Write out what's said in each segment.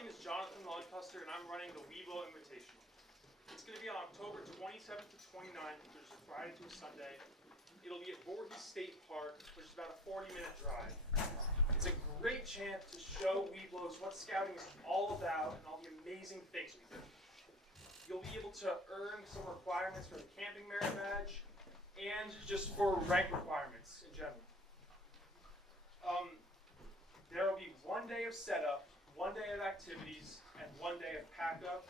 name is Jonathan Lodcuster, and I'm running the Weebo Invitational. It's going to be on October 27th to 29th, which is Friday through Sunday. It'll be at Voorhees State Park, which is about a 40-minute drive. It's a great chance to show Weeblos what scouting is all about and all the amazing things we do. You'll be able to earn some requirements for the Camping Merit Badge and just for rank requirements in general. There will be 1 day of setup, 1 day of activities, and 1 day of pack-up.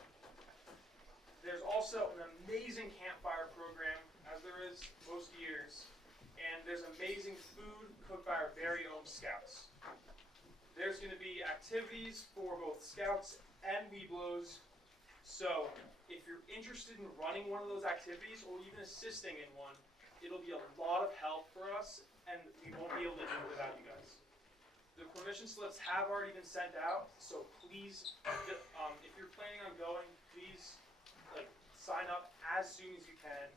There's also an amazing campfire program, as there is most years, and there's amazing food cooked by our very own scouts. There's going to be activities for both scouts and Weeblos, so if you're interested in running one of those activities or even assisting in one, it'll be a lot of help for us, and we won't be able to do it without you guys. The permission slips have already been sent out, so please, if you're planning on going, please sign up as soon as you can.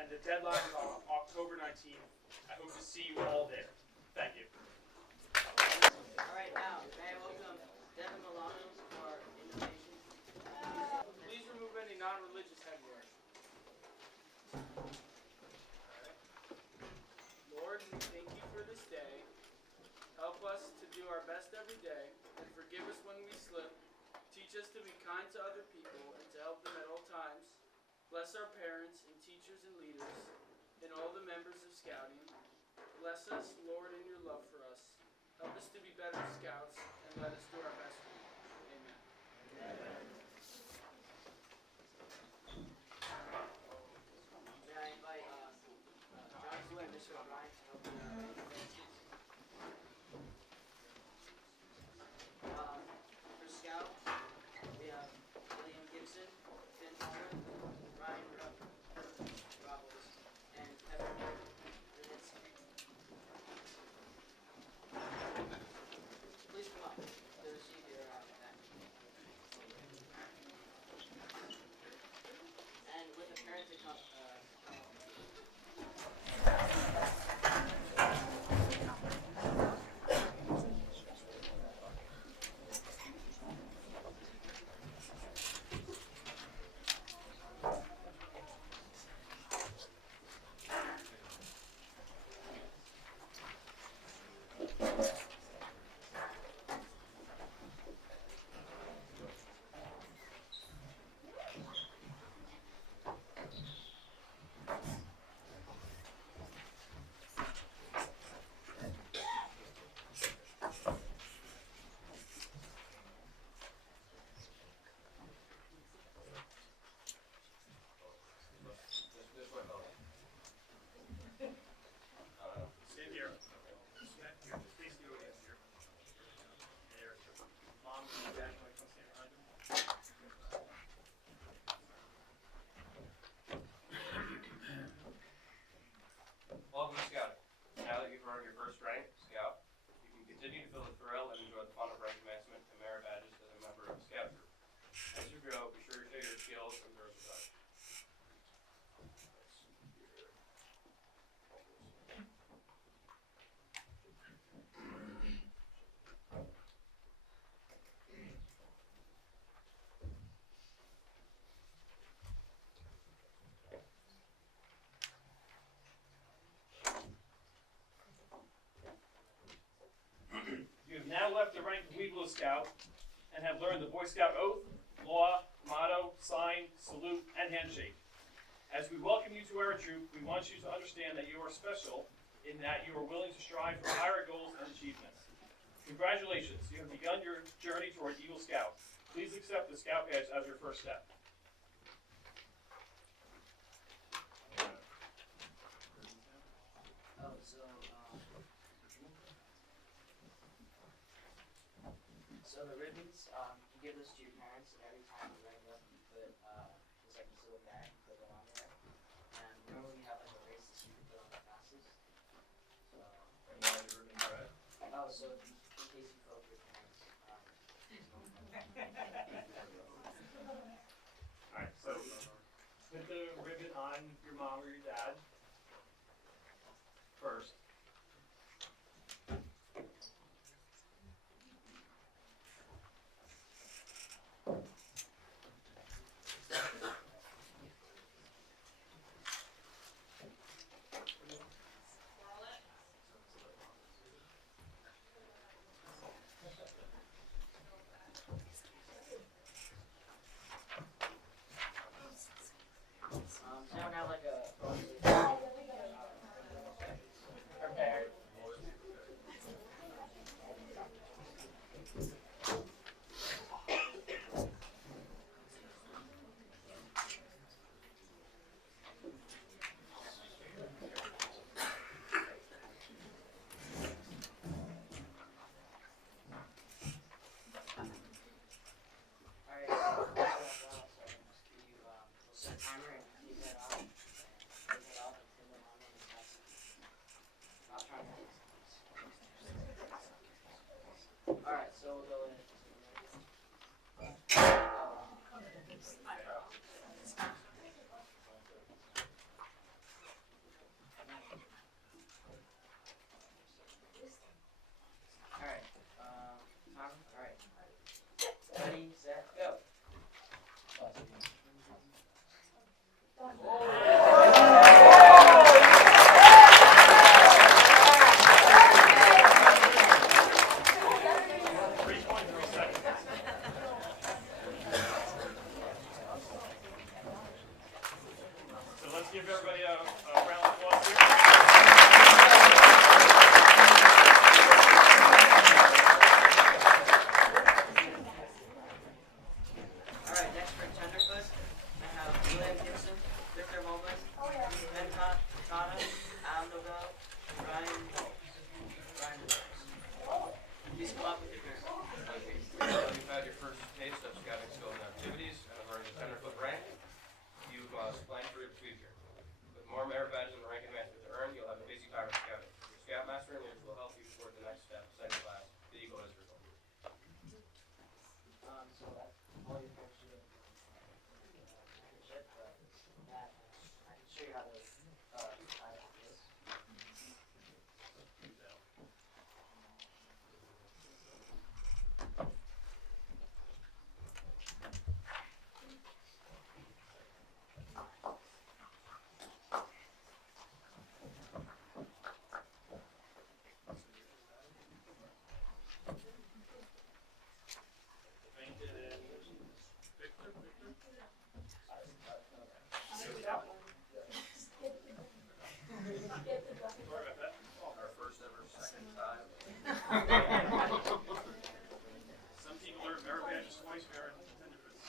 And the deadline is on October 19th. I hope to see you all there. Thank you. All right, now, may I welcome Devin Milano for invitation. Please remove any non-religious headwear. Lord, we thank you for this day. Help us to do our best every day, and forgive us when we slip. Teach us to be kind to other people and to help them at all times. Bless our parents and teachers and leaders and all the members of Scouting. Bless us, Lord, in your love for us. Help us to be better scouts and let us do our best for you. Amen. May I invite Joshua and Mr. O'Brien to help me out? For Scout, we have William Gibson, Finn Palmer, Ryan Robles, and Kevin Renitzky. Please come up to receive your badge. And with a parent to come up. Sit here. Please do it here. There. Mom and Dad, you want to come stand behind him? Welcome to Scouting. Now that you've earned your first rank, Scout, you can continue to feel the thrill and enjoy the fun of rank commencement and merit badges as a member of the Scout Troop. As you grow, be sure to show your skills and throw the dice. You have now left the rank of Weeblo Scout and have learned the Boy Scout oath, law, motto, sign, salute, and handshake. As we welcome you to our troop, we want you to understand that you are special in that you are willing to strive for higher goals and achievements. Congratulations, you have begun your journey toward Eagle Scout. Please accept the Scout badge as your first step. So the ribbons, you give those to your parents every time you ring up. You put just like this little bag, you put it on there. And remember we have like a race that you can put on the fastest. So. And why the ribbon red? Oh, so in case you fell your parents. Alright, so put the ribbon on your mom or your dad first. Let's give everybody a round of applause here. Alright, next for tenderfoot, I have William Gibson, Victor Moblin, Ben Tata, Alan Novell, Ryan Rose. Please come up with your parents. You've had your first taste of scouting skills and activities and have earned a tenderfoot rank. You must plan for your future. With more merit badges and rank advancement to earn, you'll have a busy time in scouting. Your scoutmaster and leaders will help you toward the next step, second class, the Eagle as a result. So that's all your parents do. Shit, but that, I can show you how to apply this. Our first ever second time. Some people learn merit badges twice, merit tenderfoots.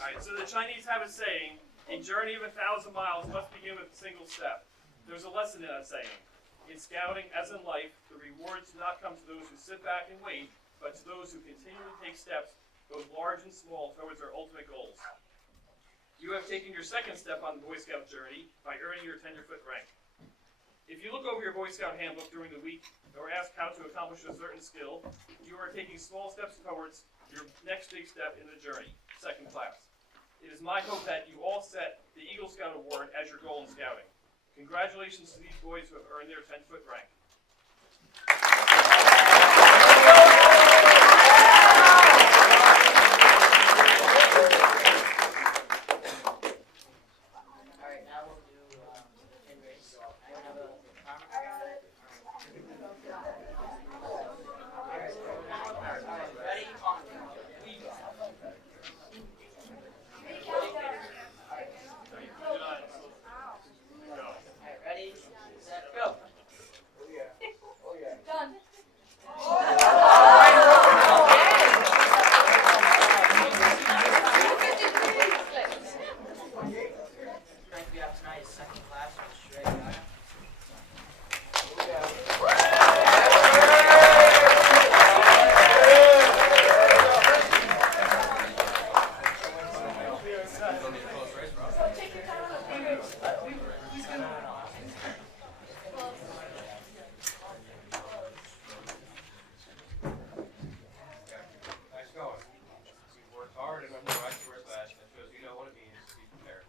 Alright, so the Chinese have a saying, a journey of 1,000 miles must begin with a single step. There's a lesson in that saying. In scouting, as in life, the rewards do not come to those who sit back and wait, but to those who continually take steps, both large and small, towards their ultimate goals. You have taken your second step on the Boy Scout journey by earning your tenderfoot rank. If you look over your Boy Scout handbook during the week or ask how to accomplish a certain skill, you are taking small steps towards your next big step in the journey, second class. It is my hope that you all set the Eagle Scout Award as your goal in scouting. Congratulations to these boys who have earned their 10-foot rank. Alright, now we'll do pin race. I have a Alright, ready? On. Alright, ready, set, go. Done. Rank we have tonight is second class with Shrey Gaga. Take your time. Nice going. You've worked hard and earned the right to wear a badge that shows you know what it means to be prepared.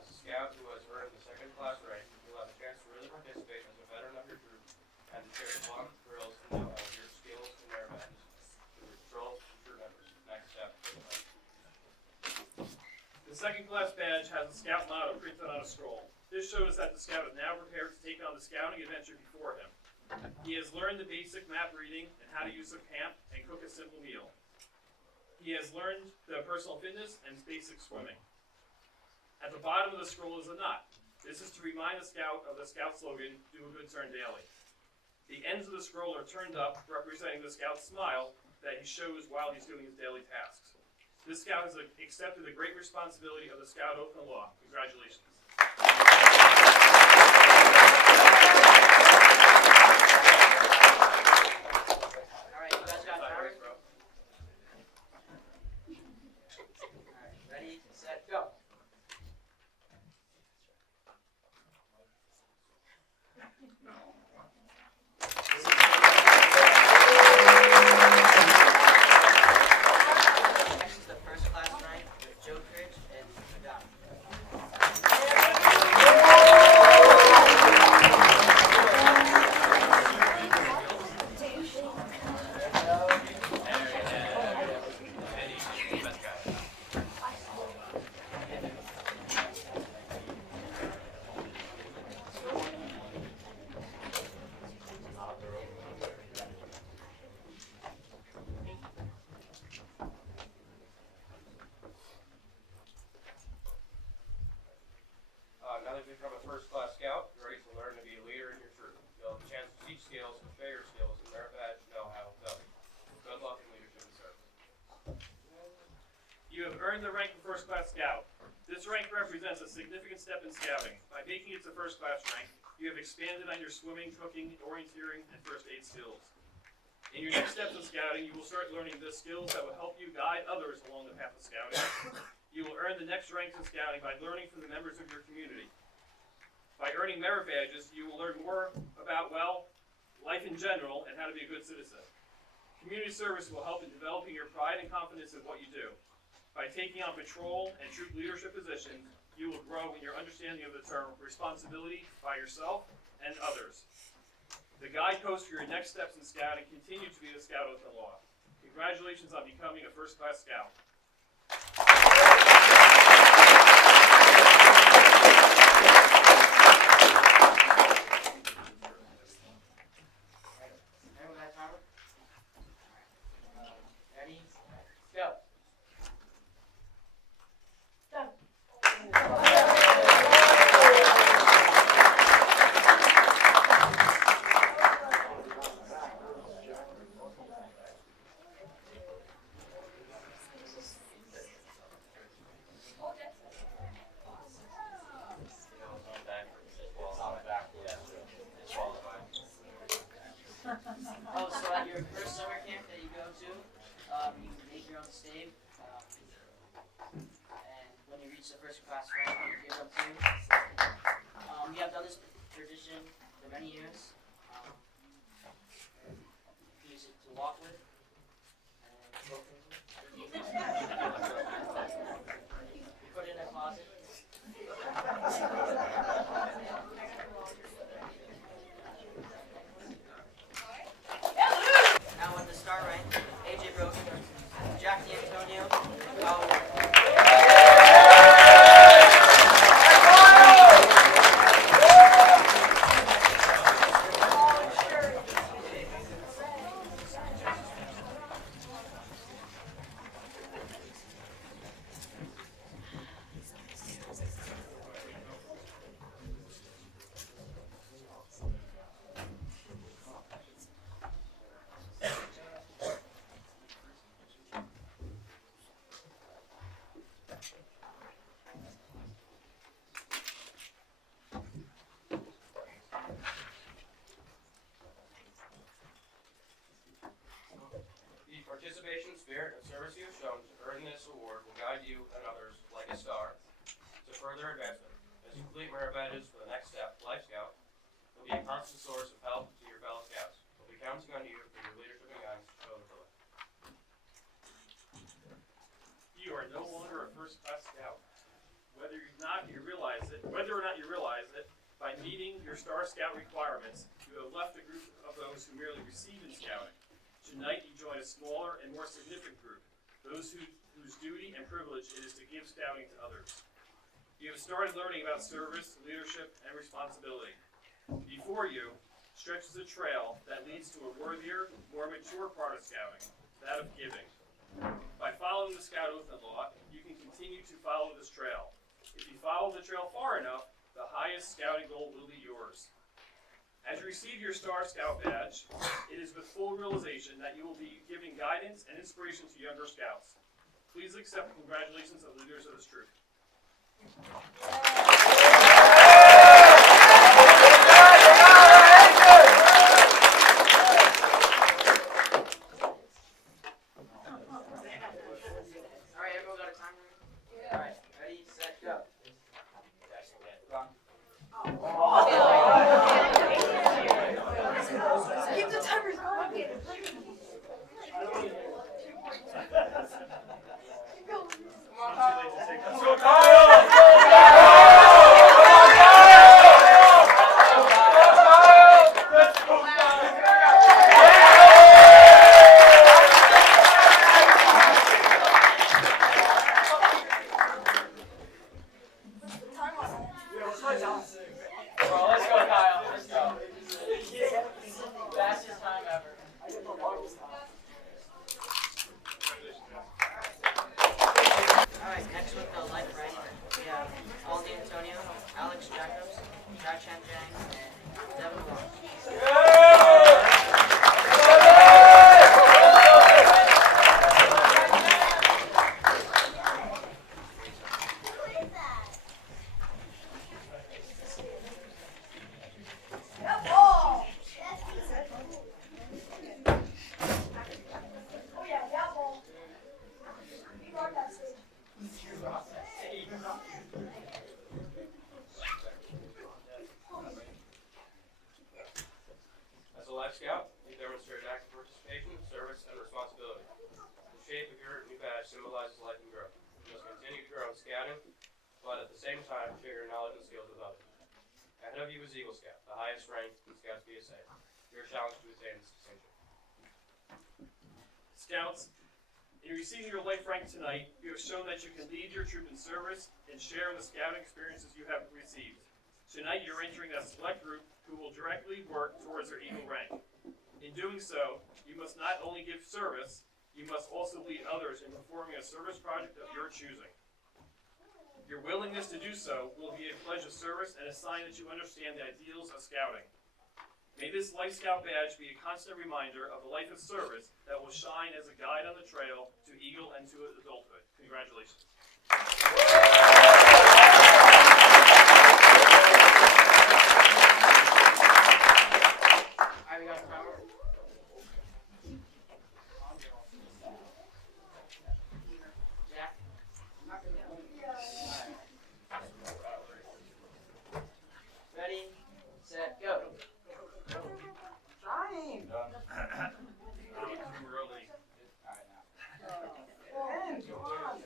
As a scout who has earned the second class rank, you'll have a chance to really participate as a veteran of your group and to share the fun, thrills, and know-how of your skills and merit badges with your patrol and troop members. Next step. The second class badge has a scout motto printed on a scroll. This shows that the scout is now prepared to take on the scouting adventure before him. He has learned the basic map reading and how to use a camp and cook a simple meal. He has learned the personal fitness and basic swimming. At the bottom of the scroll is a knot. This is to remind the scout of the scout slogan, "Do a good turn daily." The ends of the scroll are turned up, representing the scout's smile that he shows while he's doing his daily tasks. This scout has accepted the great responsibility of the Scout Oath and Law. Congratulations. All right, you guys got power? All right, ready, set, go. Next is the first class rank with Joe Cridge and Madonna. Now that you've become a first-class scout, you're ready to learn to be a leader in your troop. You'll have a chance to teach skills and share your skills and merit badge know-how with others. Good luck in leadership and service. You have earned the rank of First Class Scout. This rank represents a significant step in scouting. By making it to First Class rank, you have expanded on your swimming, cooking, orienteering, and first aid skills. In your next steps in scouting, you will start learning the skills that will help you guide others along the path of scouting. You will earn the next ranks in scouting by learning from the members of your community. By earning merit badges, you will learn more about, well, life in general and how to be a good citizen. Community service will help in developing your pride and confidence in what you do. By taking on patrol and troop leadership positions, you will grow in your understanding of the term responsibility by yourself and others. The guidepost for your next steps in scouting continue to be the Scout Oath and Law. Congratulations on becoming a first-class scout. Everyone got timer? Ready, go. Oh, so at your first summer camp that you go to, you make your own stave, and when you reach the first class rank, you give them to you. We have done this tradition for many years. You use it to walk with, and go through. You put it in a closet. Now at the star rank, AJ Brogan, Jack D'Antonio, and Kyle Ward. The participation, spirit, and service you have shown to earn this award will guide you and others, like a star, to further advancement. As you complete merit badges for the next step, Life Scout, you'll be a constant source of help to your fellow scouts. We'll be counting on you for your leadership and guidance to show the way. You are no longer a first-class scout. Whether or not you realize it, by meeting your Star Scout requirements, you have left a group of those who merely receive in scouting. Tonight, you join a smaller and more significant group, those whose duty and privilege it is to give scouting to others. You have started learning about service, leadership, and responsibility. Before you stretches a trail that leads to a worthier, more mature part of scouting, that of giving. By following the Scout Oath and Law, you can continue to follow this trail. If you follow the trail far enough, the highest scouting goal will be yours. As you receive your Star Scout badge, it is with full realization that you will be giving guidance and inspiration to younger scouts. Please accept the congratulations of the leaders of this troop. Alright, everyone got a timer? Alright, ready, set, go. Keep the timers going. Let's go, Kyle! Bro, let's go, Kyle. Let's go. Fastest time ever. Alright, next with the life riding, we have Aldi Antonio, Alex Jacobs, Jachan Jang, and Devin Wong. As a Life Scout, you demonstrate active participation, service, and responsibility. The shape of your new badge symbolizes life and growth. You must continue to grow in scouting, but at the same time share your knowledge and skills with others. Ahead of you is Eagle Scout, the highest rank in Scouts BSA. Your challenge to attain this distinction. Scouts, in receiving your life rank tonight, you have shown that you can lead your troop in service and share in the scouting experiences you have received. Tonight, you're entering a select group who will directly work towards their Eagle rank. In doing so, you must not only give service, you must also lead others in performing a service project of your choosing. Your willingness to do so will be a pledge of service and a sign that you understand the ideals of scouting. May this Life Scout badge be a constant reminder of the life of service that will shine as a guide on the trail to Eagle and to adulthood. Congratulations. Alright, we got the timer. Jack? Ready, set, go. Trying. Too early.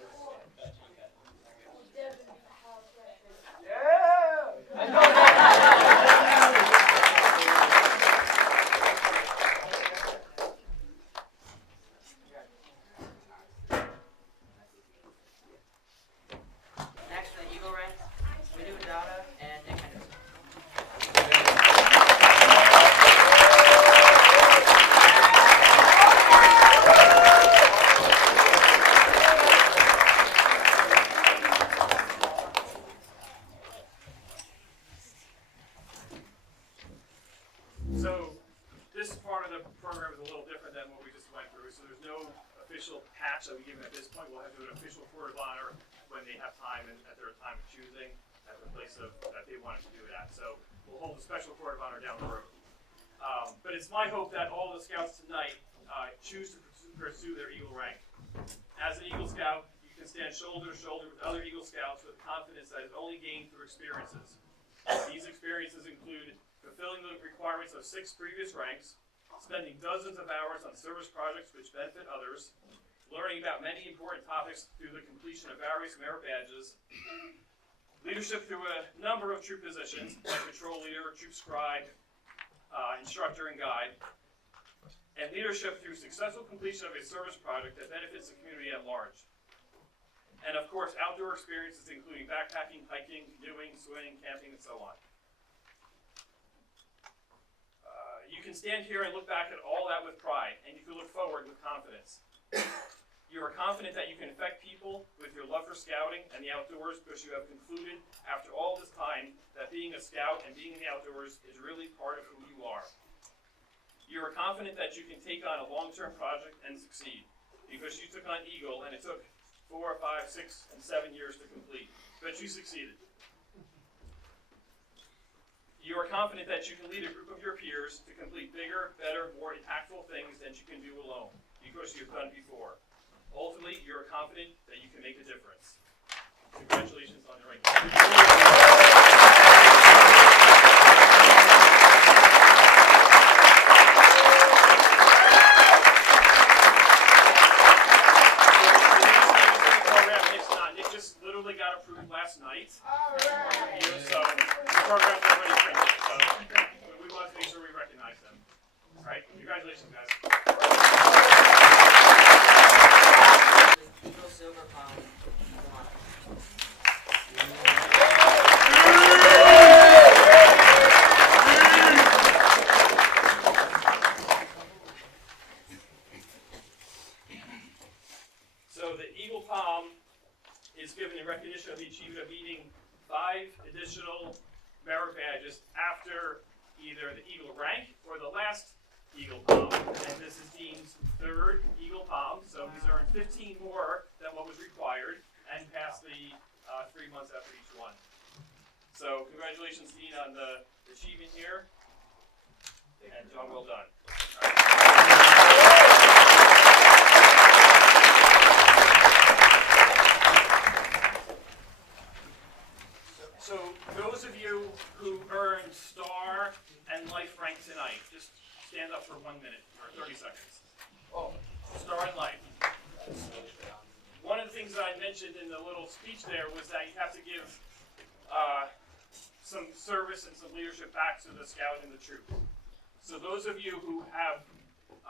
Next for the Eagle rank, we do Dada and Nick Henderson. So, this part of the program is a little different than what we just went through. So there's no official patch that we give them at this point. We'll have to do an official court of honor when they have time and at their time of choosing at the place of that they wanted to do it at. So we'll hold a special court of honor down the road. But it's my hope that all the scouts tonight choose to pursue their Eagle rank. As an Eagle Scout, you can stand shoulder to shoulder with other Eagle Scouts with confidence that is only gained through experiences. These experiences include fulfilling the requirements of 6 previous ranks, spending dozens of hours on service projects which benefit others, learning about many important topics through the completion of various merit badges, leadership through a number of troop positions, like patrol leader, troop scribe, instructor, and guide, and leadership through successful completion of a service project that benefits the community at large. And of course, outdoor experiences including backpacking, hiking, canoeing, swimming, camping, and so on. You can stand here and look back at all that with pride, and you can look forward with confidence. You are confident that you can affect people with your love for for scouting and the outdoors because you have concluded after all this time that being a scout and being in the outdoors is really part of who you are. You are confident that you can take on a long-term project and succeed because you took on Eagle and it took 4, 5, 6, and 7 years to complete, but you succeeded. You are confident that you can lead a group of your peers to complete bigger, better, more impactful things than you can do alone because you've done before. Ultimately, you are confident that you can make a difference. Congratulations on your ranking. Last night. So the program's already finished. So we want to make sure we recognize them. All right, congratulations, guys. Eagle Silver Palm. So the Eagle Palm is given in recognition of the achievement of meeting 5 additional merit badges after either the Eagle rank or the last Eagle Palm, and this is Dean's 3rd Eagle Palm, so he's earned 15 more than what was required and passed the 3 months after each one. So congratulations, Dean, on the achievement here, and John, well done. So those of you who earned star and life rank tonight, just stand up for 1 minute or 30 seconds. Oh, star and life. One of the things that I mentioned in the little speech there was that you have to give some service and some leadership back to the scout and the troop. So those of you who have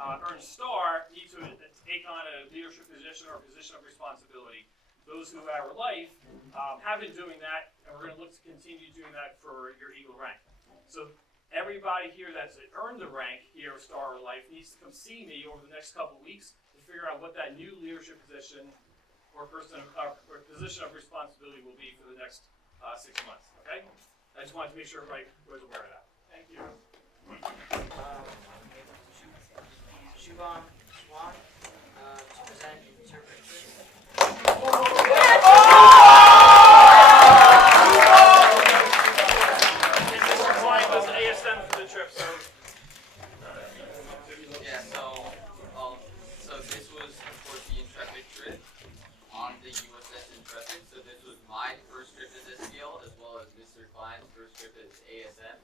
earned star need to take on a leadership position or a position of responsibility. Those who have life have been doing that, and we're going to look to continue doing that for your Eagle rank. So everybody here that's earned the rank here, star or life, needs to come see me over the next couple weeks to figure out what that new leadership position or position of responsibility will be for the next 6 months. Okay? I just wanted to make sure everybody was aware of that. Thank you. Shubham Swan to present interpretation. And Mr. Klein was ASM for the trip, so. Yeah, so this was, of course, the Intrepid trip on the USS Intrepid. So this was my first trip to this field, as well as Mr. Klein's first trip as ASM.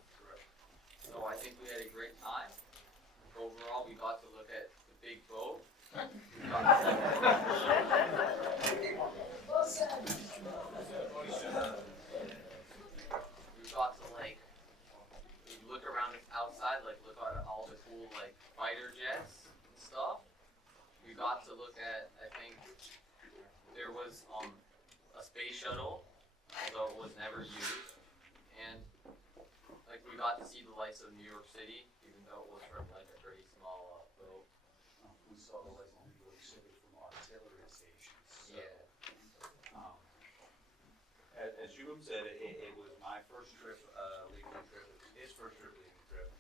So I think we had a great time. Overall, we got to look at the big boat. We got to like look around outside, like look at all the cool like fighter jets and stuff. We got to look at, I think there was a space shuttle, although it was never used, and like we got to see the lights of New York City, even though it was from like a pretty small boat. We saw the lights of New York City from artillery stations. So, Yeah. As Shubham said, it was my first trip, leaving trip. It was his first trip leaving trip.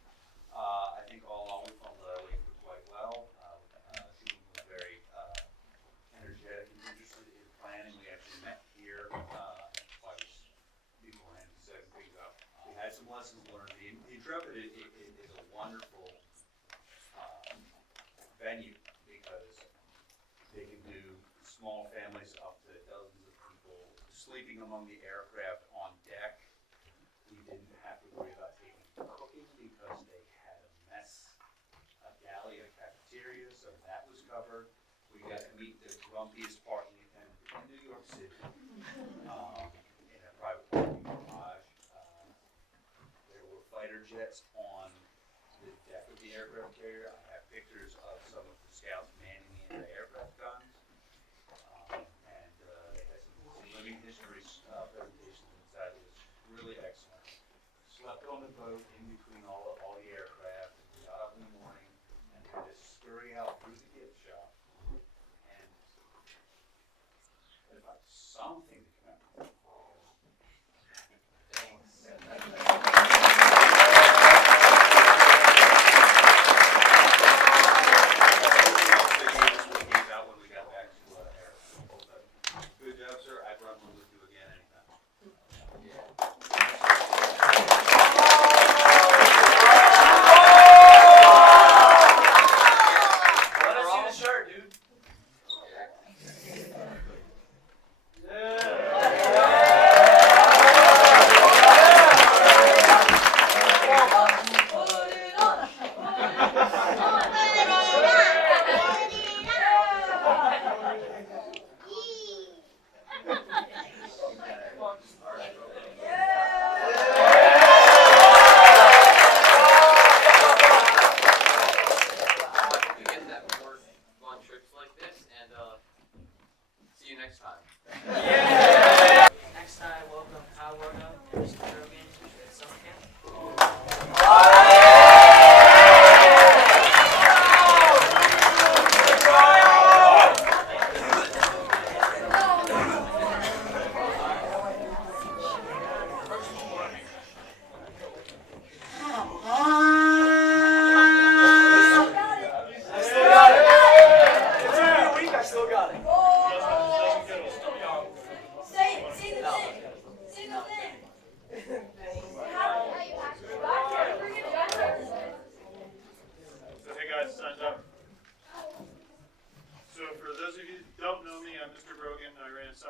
I think all along we found the leave quite well. Shubham was very energetic and interested in planning. We actually met here twice beforehand to set things up. We had some lessons learned. The Intrepid is a wonderful venue because they can do small families up to dozens of people sleeping among the aircraft on deck. We didn't have to worry about taking cooking because they had a mess, a galley, a cafeteria, so that was covered. We got to meet the grumpiest parking attendant in New York City in a private parking garage. There were fighter jets on the deck of the aircraft carrier. I have pictures of some of the scouts manning the anti-aircraft guns. And they had some living history presentations inside. It was really excellent. Slept on the boat in between all the aircraft. We got up in the morning and had to scurry out through the gift shop. And about some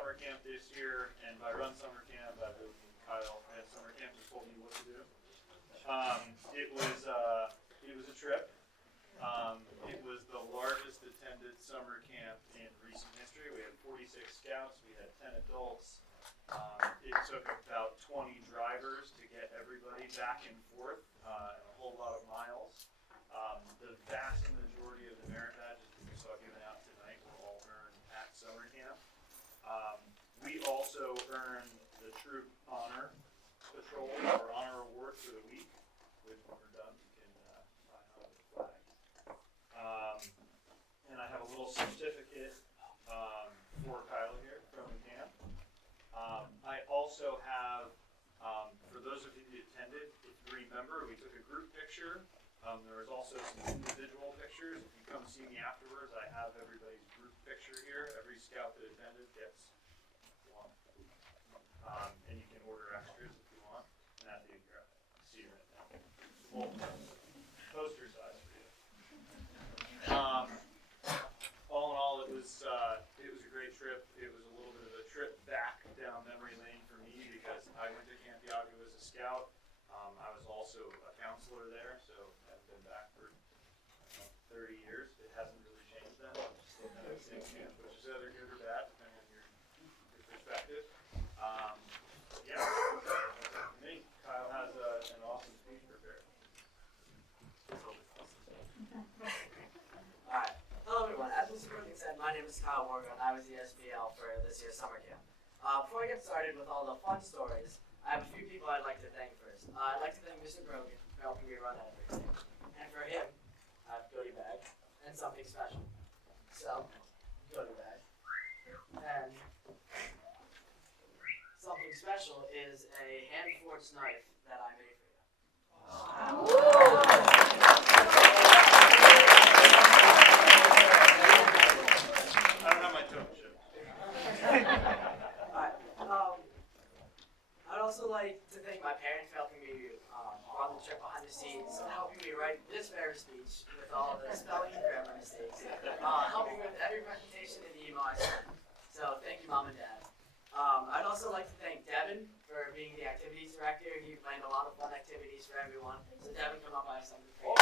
summer camp this year, and by run summer camp, I mean Kyle at summer camp just told me what to do. It was a trip. It was the largest attended summer camp in recent history. We had 46 scouts, we had 10 adults. It took about 20 drivers to get everybody back and forth, and a whole lot of miles. The vast majority of the merit badges that we saw given out tonight were all earned at summer camp. We also earned the Troop Honor Patrol or Honor Award for the week, which when we're done, you can sign on with the flag. And I have a little certificate for Kyle here from the camp. I also have, for those of you who attended, if you remember, we took a group picture. There was also some individual pictures. If you come see me afterwards, I have everybody's group picture here. Every scout that attended gets one. And you can order extras if you want. And that's the see right now. Well, poster size for you. All in all, it was a great trip. It was a little bit of a trip back down memory lane for me because I went to Camp Yago as a scout. I was also a counselor there, so I've been back for 30 years. It hasn't really changed that much. Still kind of the same camp, which is either good or bad, depending on your perspective. Yeah, that's it for me. Kyle has an awesome speech prepared. Alright. Hello everyone. As Mr. Brookings said, my name is Kyle Morgan. I was the SBL for this year's summer camp. Before I get started with all the fun stories, I have a few people I'd like to thank first. I'd like to thank Mr. Brogan for helping me run everything. And for him, I have a goodie bag and something special. So, goodie bag. And something special is a hand-forged knife that I made for you. I don't have my tone chip. Alright. I'd also like to thank my parents for helping me on the trip behind the scenes, helping me write this very speech with all the spelling and grammar mistakes, helping with every presentation in the email I sent. So thank you, Mom and Dad. I'd also like to thank Devin for being the activities director. He planned a lot of fun activities for everyone. So Devin, come up, I have something for you.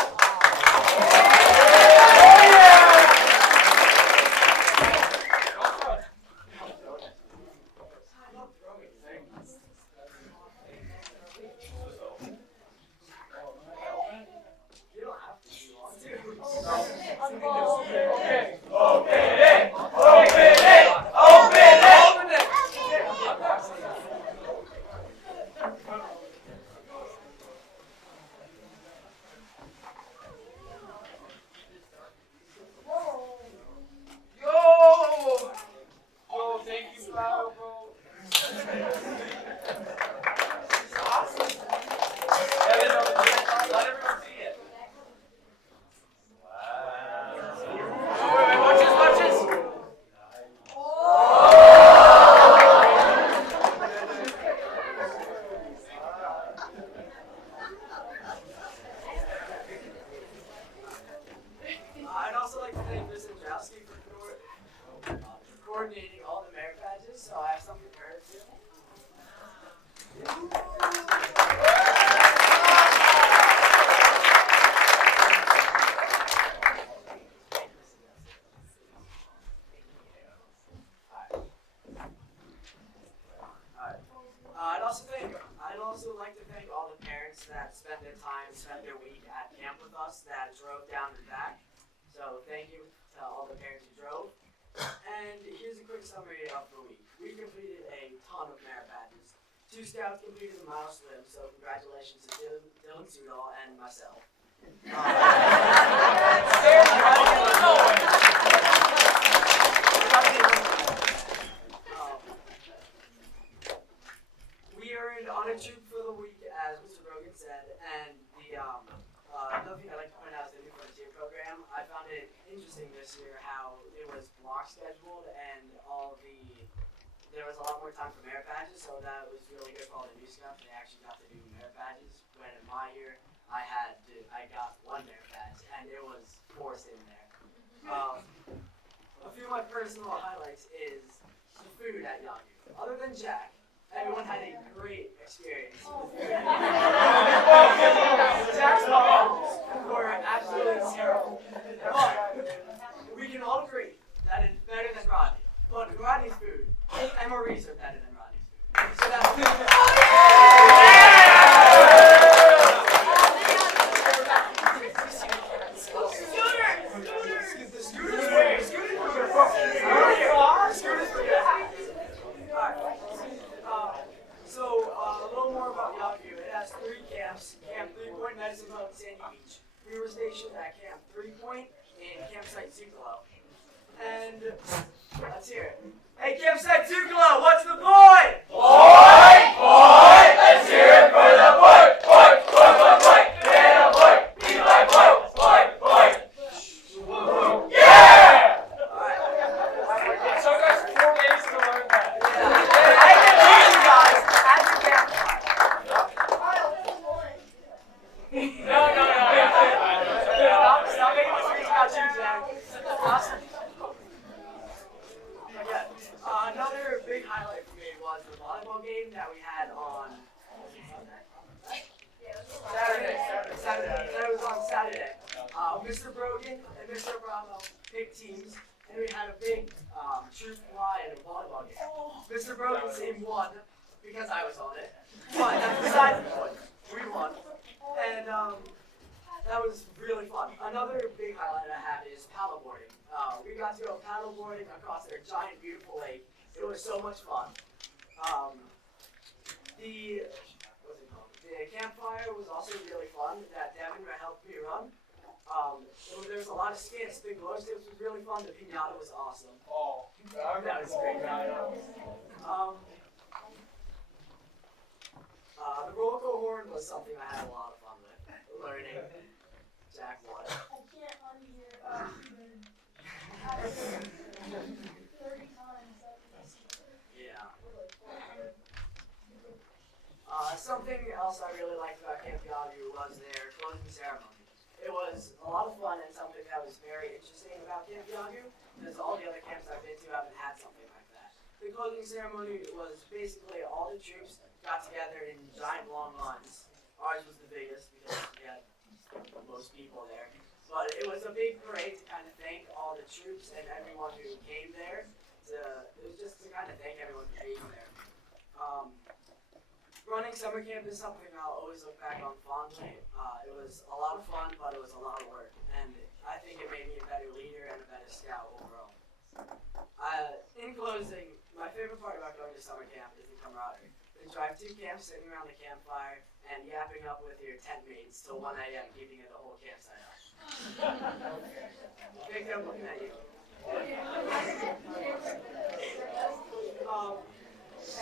Coordinating all the merit badges, so I have something prepared for you. I'd also like to thank all the parents that spent their week at camp with us, that drove down and back. So thank you to all the parents who drove. And here's a quick summary of the week. We completed a ton of merit badges. 2 scouts completed the mile swim, so congratulations to Dylan Sudol and myself. We earned honor troop for the week, as Mr. Brogan said, and another thing I'd like to point out is the new frontier program. I found it interesting this year how it was block scheduled and there was a lot more time for merit badges, so that was really good for all the new scouts. They actually got to do merit badges. When in my year, I got 1 merit badge, and it was forced in there. A few of my personal highlights is the food at Yahoo. Other than Jack, everyone had a great experience with food. Jack's moms were absolutely terrible. But we can all agree that it's better than Rodney. But Rodney's food and Marie's are better than Rodney's food. So that's a little more about Yahoo. It has 3 camps. Camp 3 Point, Medicine Bow, and Sandy Beach. We were stationed at Camp 3 Point and Campsite Tupelo. And let's hear it. Hey, Campsite Tupelo, what's the point? Point! Point! Let's hear it for the point! Point! Point! Point! Point! Banana point! Be my point! Point! Point! Yeah! It took us 4 days to learn that. I can teach you guys at the campfire. No. Stop making this speech about you, Jack. Awesome. Okay. Another big highlight for me was the volleyball game that we had on Saturday. That was on Saturday. Mr. Brogan and Mr. Bravo picked teams, and we had a big troop fly and a volleyball game. Mr. Brogan's team won because I was on it, but that's besides the point. We won, and that was really fun. Another big highlight I had is paddleboarding. We got to go paddleboarding across their giant, beautiful lake. It was so much fun. The campfire was also really fun that Devin helped me run. There was a lot of skits. The glow sticks was really fun. The pinata was awesome. Oh, That was great. The roller horn was something I had a lot of fun with. Learning. Jack won. I can't unhear 30 times. Yeah. Something else I really liked about Camp Yahoo was their closing ceremony. It was a lot of fun and something that was very interesting about Camp Yahoo, because all the other camps I've been to haven't had something like that. The closing ceremony was basically all the troops got together in giant long lines. Ours was the biggest because we had most people there. But it was a big parade to kind of thank all the troops and everyone who came there. It was just to kind of thank everyone for being there. Running summer camp is something I'll always look back on fondly. It was a lot of fun, but it was a lot of work. And I think it made me a better leader and a better scout overall. In closing, my favorite part about going to summer camp is the camaraderie. The drive to camp, sitting around the campfire, and yapping up with your tent mates till 1 a.m. keeping it the whole campsite up. Big I'm looking at you.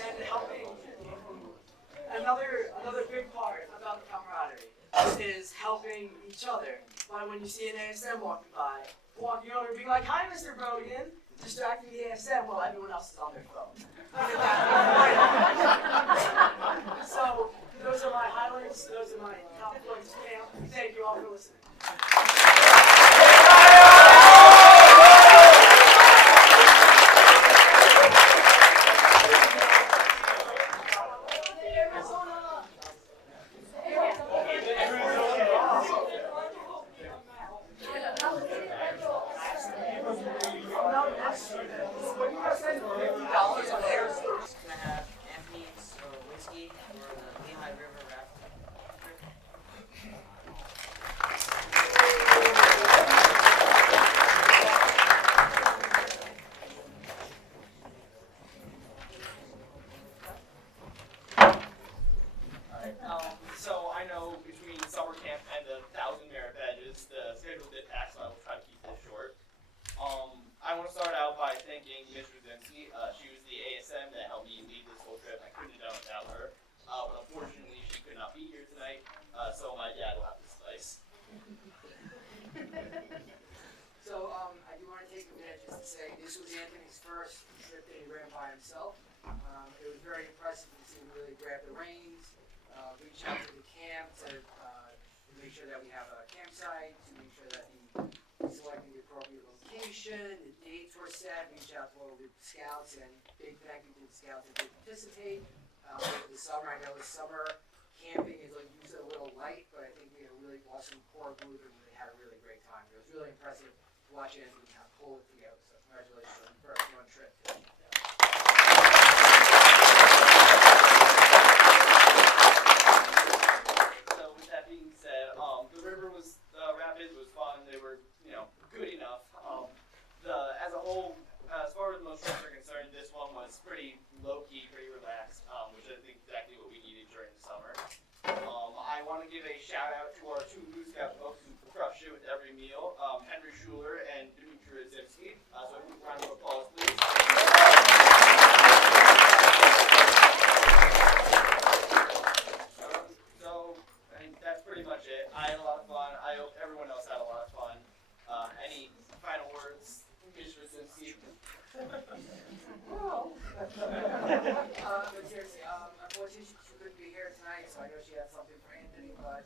And helping. Another big part about the camaraderie is helping each other. By when you see an ASM walking over and being like, "Hi, Mr. Brogan," distracting the ASM while everyone else is on their phone. So those are my highlights. Those are my top points of camp. Thank you all for listening. So I know between summer camp and the 1,000 merit badges, the schedule did pack, so I will try to keep this short. I want to start out by thanking Ms. Rudzinski. She was the ASM that helped me lead this whole trip. I couldn't have done it without her. But unfortunately, she could not be here tonight, so my dad will have to slice. So I do want to take a minute just to say this was Anthony's first trip that he ran by himself. It was very impressive to see him really grab the reins, reach out to the camp to make sure that we have a campsite, to make sure that the selecting the appropriate location, the dates were set, reached out to all the scouts, and big thank you to the scouts that did participate. Over the summer, I know the summer camping is like usually a little light, but I think we had a really awesome core group and really had a really great time. It was really impressive to watch Anthony kind of pull it together, so congratulations on the first one trip. So with that being said, the river was, rapids was fun. They were, good enough. As a whole, as far as most trips are concerned, this one was pretty low key, pretty relaxed, which I think exactly what we needed during the summer. I want to give a shout out to our two Blue Scout folks who crushed it with every meal, Henry Schuler and Dmitry Zimsky. So a quick round of applause, please. So I think that's pretty much it. I had a lot of fun. I hope everyone else had a lot of fun. Any final words, Mr. Zimsky? Well, but seriously, unfortunately she couldn't be here tonight, so I know she had something for Anthony, but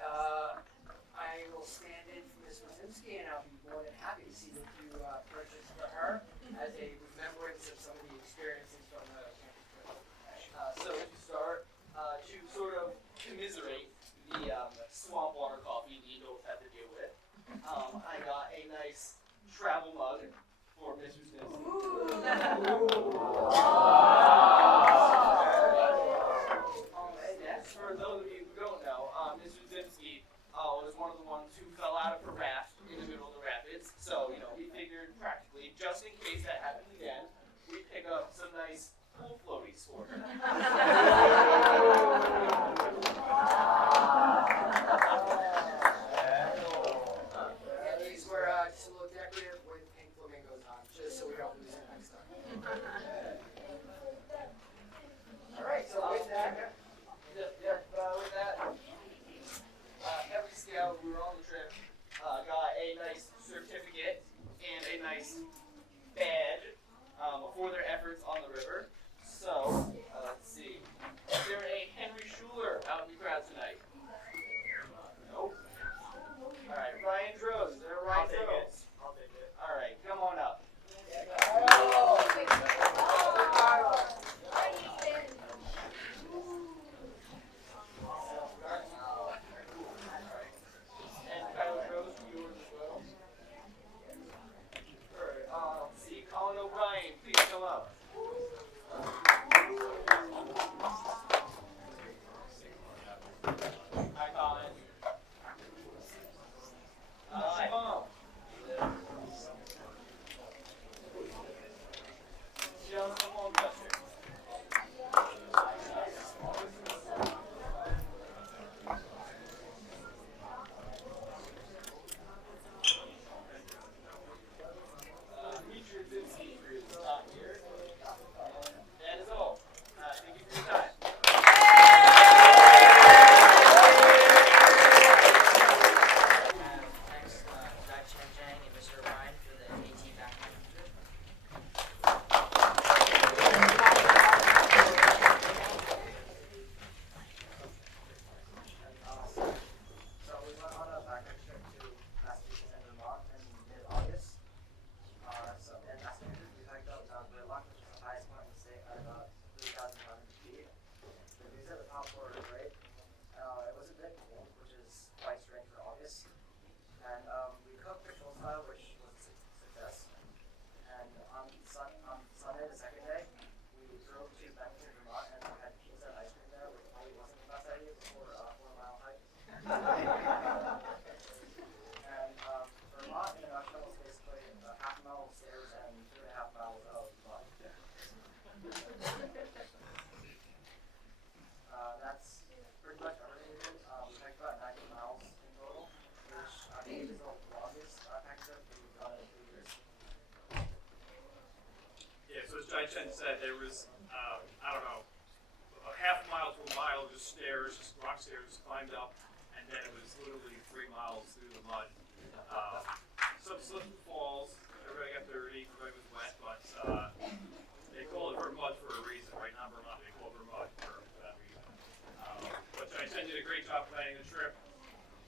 I will stand in for Ms. Wazinski, and I'll be more than happy to see what you purchased for her as a remembrance of some of the experiences from the campus trip. So to start, to sort of commiserate the swamp water coffee the Eagles had to deal with, I got a nice travel mug for Mr. Zimsky. Yes, for those of you who don't know, Mr. Zimsky was one of the ones who fell out of her raft in the middle of the rapids. So, we figured practically, just in case that happened again, we'd pick up some nice pool floaties for her. Yeah, these were just a little decorative with pink flamingos on, just so we don't lose it next time. All right, so with that, With that, every scout who were on the trip got a nice certificate and a nice badge for their efforts on the river. So, let's see. Is there a Henry Schuler out in the crowd tonight? Nope. Alright, Ryan Droz. Is there a Ryan Droz? I'll take it. Alright, come on up. And Kyle Droz, yours as well. Alright, let's see. Colin O'Brien, please come up. Hi, Colin. Mom. Jonathan Lancaster. Dmitry Zimsky is not here. That is all. Thank you for your time. Next, Zach Chen and Mr. Ryan for the AT backpacking trip. So we went on a backpacking trip to Massachusetts and Vermont in mid-August. In Massachusetts, we hiked up Mount Whitlock, which is the highest point in the state at about 3,500 feet. The views at the top were great. It was a bit cold, which is quite strange for August. And we cooked patrol style, which was a success. And on Sunday, the second day, we drove to Bennington, Vermont, and we had pizza and ice cream there, which probably wasn't the best idea before a 4-mile hike. And Vermont, in a nutshell, is basically a half mile of stairs and 2.5 miles of mud. That's pretty much everything we did. We hiked about 90 miles in total, which I think is the longest backpacking trip we've done in 3 years. Yeah, so as Jai Chen said, there was, I don't know, a half mile to a mile of just stairs, just rock stairs, climbed up, and then it was literally 3 miles through the mud. Some slips and falls, everybody got dirty, everybody was wet, but they call it Vermont for a reason, right? Not Vermont, they call it Vermont for that reason. But Jai Chen did a great job planning the trip.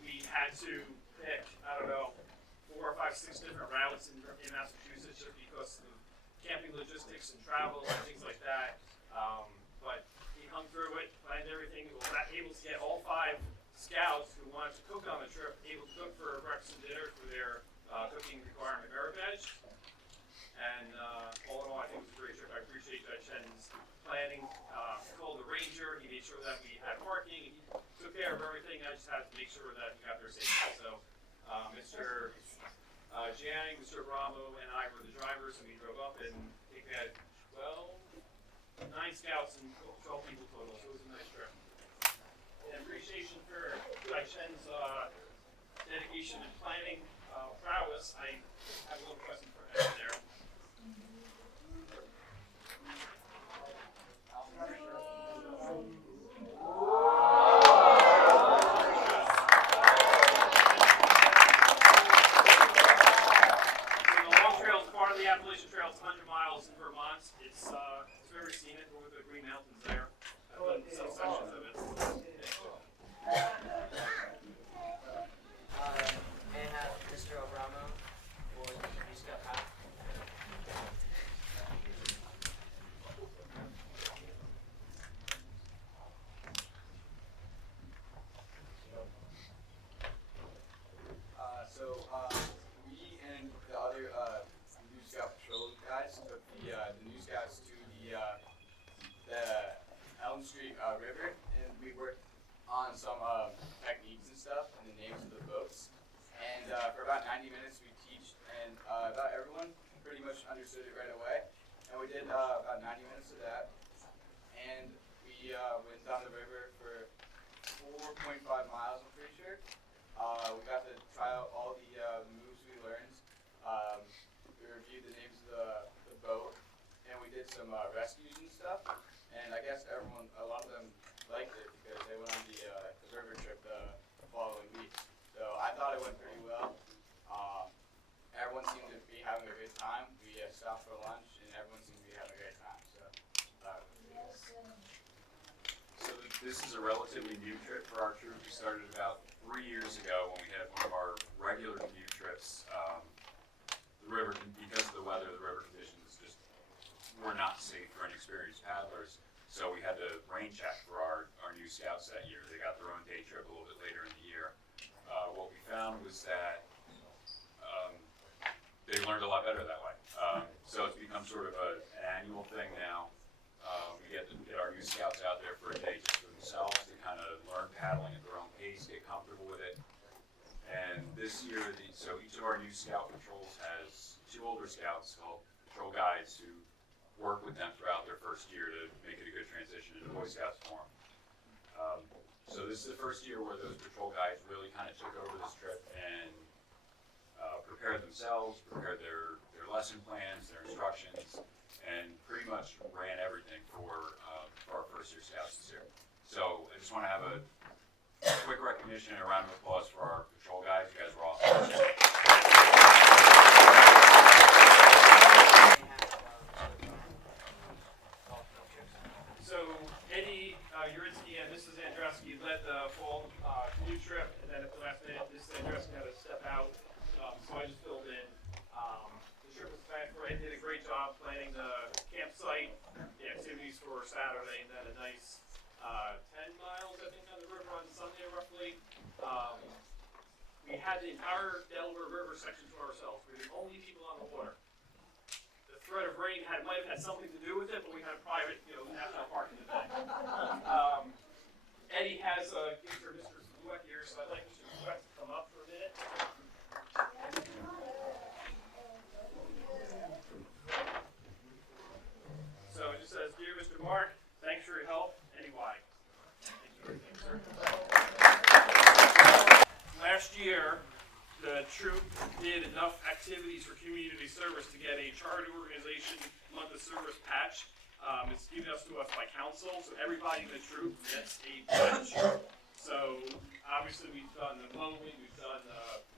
We had to pick, I don't know, 4 or have 6 different routes in Massachusetts just because of camping logistics and travel and things like that. But he hung through it, planned everything. We were able to get all 5 scouts who wanted to cook on the trip able to cook for breakfast and dinner for their cooking requirement merit badge. And all in all, I think it was a great trip. I appreciate Judge Shen's planning. He called the ranger. He made sure that we had parking. He took care of everything. I just had to make sure that we got there safely. So Mr. Gianni, Mr. Bramo, and I were the drivers, and we drove up, and I think we had 9 scouts and 12 people total. So it was a nice trip. In appreciation for Judge Shen's dedication and planning prowess, I have a little question for him there. Appalachian Trail is 100 miles in Vermont. It's very scenic over the Green Mountains there. I've done some sections of it. May I have Mr. Obramo for the New Scout hat? We and the other New Scout Patrol guys took the New Scouts to the Elm Street River, and we worked on some techniques and stuff and the names of the boats. And for about 90 minutes we teached, and about everyone pretty much understood it right away. And we did about 90 minutes of that. And we went down the river for 4.5 miles, I'm pretty sure. We got to try out all the moves we learned. We reviewed the names of the boat, and we did some rescues and stuff. And I guess a lot of them liked it because they went on the river trip the following week. So I thought it went pretty well. Everyone seemed to be having a good time. We stopped for lunch, and everyone seemed to be having a great time. So this is a relatively new trip for our troop. We started about 3 years ago when we had one of our regular canoe trips. The river, because of the weather, the river conditions just were not safe for inexperienced paddlers. So we had to rain check for our new scouts that year. They got their own day trip a little bit later in the year. What we found was that they learned a lot better that way. So it's become sort of an annual thing now. We get our new scouts out there for a day just for themselves to kind of learn paddling at their own pace, get comfortable with it. And this year, so each of our new scout patrols has 2 older scouts called patrol guides who work with them throughout their first year to make it a good transition into Boy Scouts form. So this is the first year where those patrol guides really kind of took over this trip and prepared themselves, prepared their lesson plans, their instructions, and pretty much ran everything for our first year scouts this year. So I just want to have a quick recognition and a round of applause for our patrol guys. You guys were awesome. So Eddie Urinsky and Mrs. Andreski led the fall canoe trip, and then at the last minute, Mrs. Andreski had to step out, so I just filled in. The trip was planned for. Ed did a great job planning the campsite, the activities for Saturday, and then a nice 10 miles, I think, on the river on Sunday, roughly. We had the entire Delaware River section to ourselves. We were the only people on the water. The threat of rain might have had something to do with it, but we had a private, national park in the day. Eddie has a gift for Mr. Slouet here, so I'd like Mr. Slouet to come up for a minute. So it just says, "Dear Mr. Mark, thanks for your help. Eddie Y." Thank you, sir. Last year, the troop did enough activities for community service to get a charity organization month of service patch. It's given to us by council, so everybody in the troop gets a patch. So obviously we've done the mowing, we've done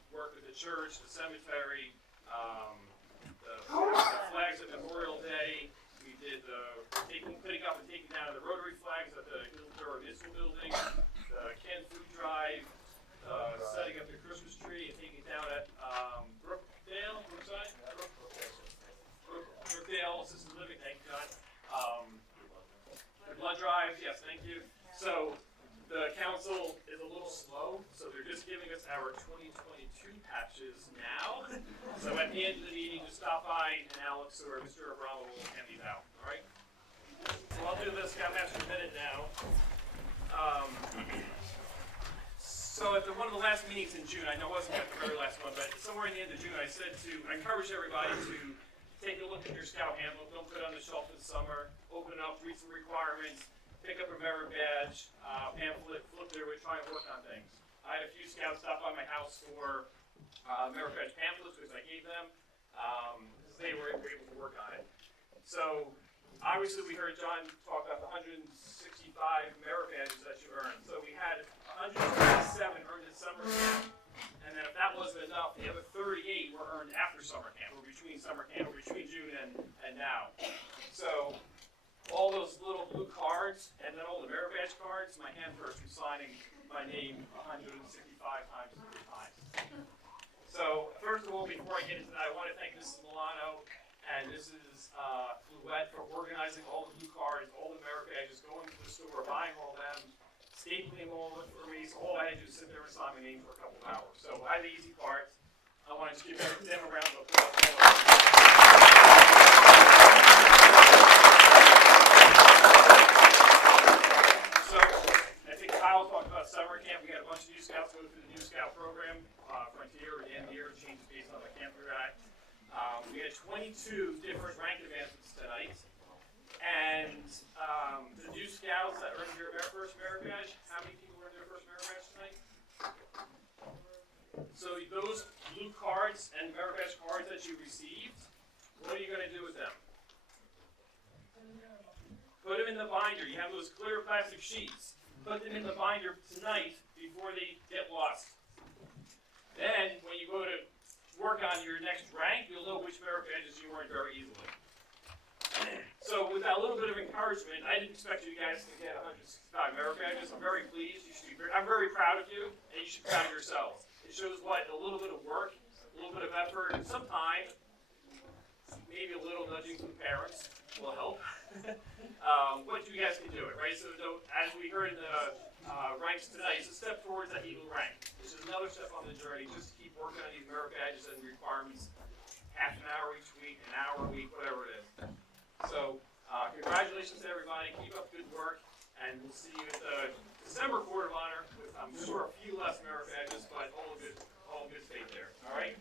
work at the church, the cemetery, the flags at Memorial Day. We did putting up and taking down the Rotary flags at the Hillsborough Municipal Building, the canned food drive, setting up the Christmas tree and taking it down at Brookdale. Yes, thank you. So the council is a little slow, so they're just giving us our 2022 patches now. So at the end of the meeting, just stop by and Alex or Mr. Abramo will hand these out, all right? So I'll do the Scoutmaster minute now. So at one of the last meetings in June, I know it wasn't at the very last one, but somewhere in the end of June, I encouraged everybody to take a look at your scout handbook, don't put it on the shelf in the summer, open it up, read some requirements, pick up a merit badge, pamphlet, flip through it, try and work on things. I had a few scouts stop by my house for merit badge pamphlets, which I gave them, because they were able to work on it. So obviously we heard John talk about the 165 merit badges that you earned. So we had 167 earned at summer camp, and then if that wasn't enough, the other 38 were earned after summer camp, or between summer camp, or between June and now. So all those little blue cards, and then all the merit badge cards, my hand first was signing my name 165 times. So first of all, before I get into that, I want to thank Mrs. Milano and Mrs. Fluette for organizing all the blue cards, all the merit badges, going to the store, buying all of them, stapling all of them for me. So all I had to do was sit there and sign my name for a couple of hours. So I had the easy part. I want to just give them a round of applause. So I think Kyle talked about summer camp. We had a bunch of new scouts go through the new scout program, Frontier, at the end of the year, changes based on the camp we were at. We had 22 different rank advancements tonight. And the new scouts that earned their first merit badge, how many people earned their first merit badge tonight? So those blue cards and merit badge cards that you received, what are you going to do with them? Put them in the binder. You have those clear plastic sheets. Put them in the binder tonight before they get lost. Then, when you go to work on your next rank, you'll know which merit badges you earned very easily. So with that little bit of encouragement, I didn't expect you guys to get 165 merit badges. I'm very pleased. I'm very proud of you, and you should be proud of yourselves. It shows what a little bit of work, a little bit of effort, and sometimes maybe a little nudging from the parents will help. But you guys can do it, right? So as we heard in the ranks tonight, it's a step towards that eagle rank. This is another step on the journey, just to keep working on these merit badges and requirements, half an hour each week, an hour a week, whatever it is. So congratulations to everybody, keep up good work, and we'll see you at the December Court of Honor with, I'm sure, a few less merit badges, but all good faith there, all right?